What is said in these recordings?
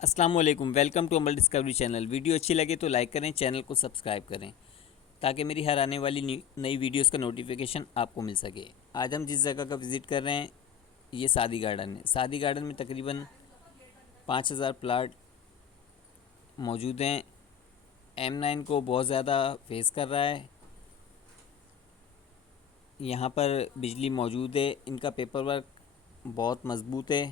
अस्सलाम वालेकुम, welcome to Amal discovery channel. Video अच्छी लगे तो लाइक करें, चैनल को सब्सक्राइब करें ताकि मेरी हर आने वाली नई वीडियोस का नोटिफिकेशन आपको मिल सके। आज हम जिस जगह का विज़िट कर रहे हैं ये सादी गार्डन है। सादी गार्डन में तकरीबन 5000 प्लाट मौजूद हैं। M9 को बहुत ज़्यादा फेस कर रहा है। यहाँ पर बिजली मौजूद है। इनका पेपर वर्क बहुत मज़बूत है।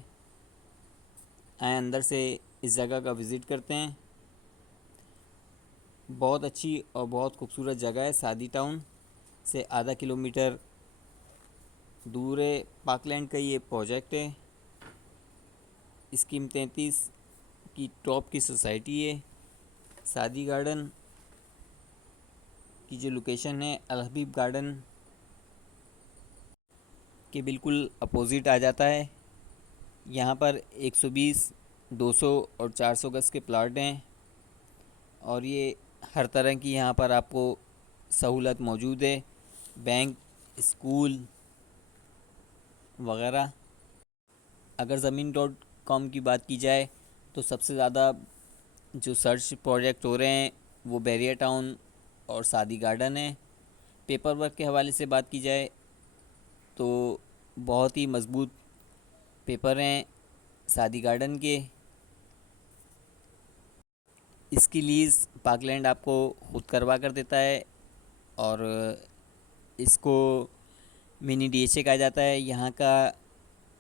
आए अंदर से इस जगह का विज़िट करते हैं। बहुत अच्छी और बहुत खूबसूरत जगह है। सादी टाउन से आधा किलोमीटर दूर है। पार्कलैंड का ये प्रोजेक्ट है। स्कीम 33 की टॉप की सोसाइटी है। सादी गार्डन की जो लोकेशन है अल हबीब गार्डन के बिल्कुल अपोज़िट आ जाता है। यहाँ पर 120, 200 और 400 गज के प्लाट हैं और ये हर तरह की यहाँ पर आपको सहूलत मौजूद है। बैंक, स्कूल वगैरह। अगर ज़मीन डॉट कॉम की बात की जाए तो सबसे ज़्यादा जो सर्च प्रोजेक्ट हो रहे हैं वो बैरियर टाउन और सादी गार्डन है। पेपर वर्क के हवाले से बात की जाए तो बहुत ही मज़बूत पेपर हैं सादी गार्डन के। इसकी लीज़ पार्कलैंड आपको ख़ुद करवा कर देता है और इसको मिनी डीएचए कहा जाता है। यहाँ का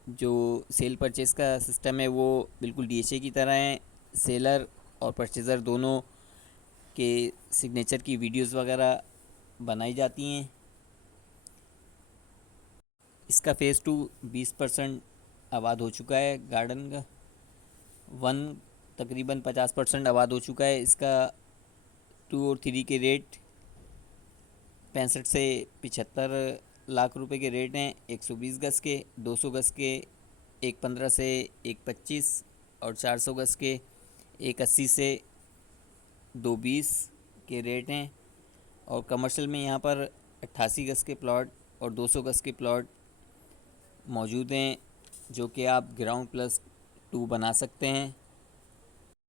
जो सेल परचेज़ का सिस्टम है वो बिल्कुल डीएचए की तरह है। सेलर और परचेज़र दोनों के सिग्नेचर की वीडियोस वगैरह बनाई जाती हैं। इसका फ़ेज़ 2 20% आबाद हो चुका है। गार्डन का 1 तकरीबन 50% आबाद हो चुका है। इसका 2 और 3 के रेट 65 से 75 लाख रुपए के रेट हैं। 120 गज़ के, 200 गज़ के 115 से 125 और 400 गज़ के 180 से 220 के रेट हैं। और कमर्शियल में यहाँ पर 88 गज़ के प्लॉट और 200 गज़ के प्लॉट मौजूद हैं जो कि आप ग्राउंड प्लस 2 बना सकते हैं।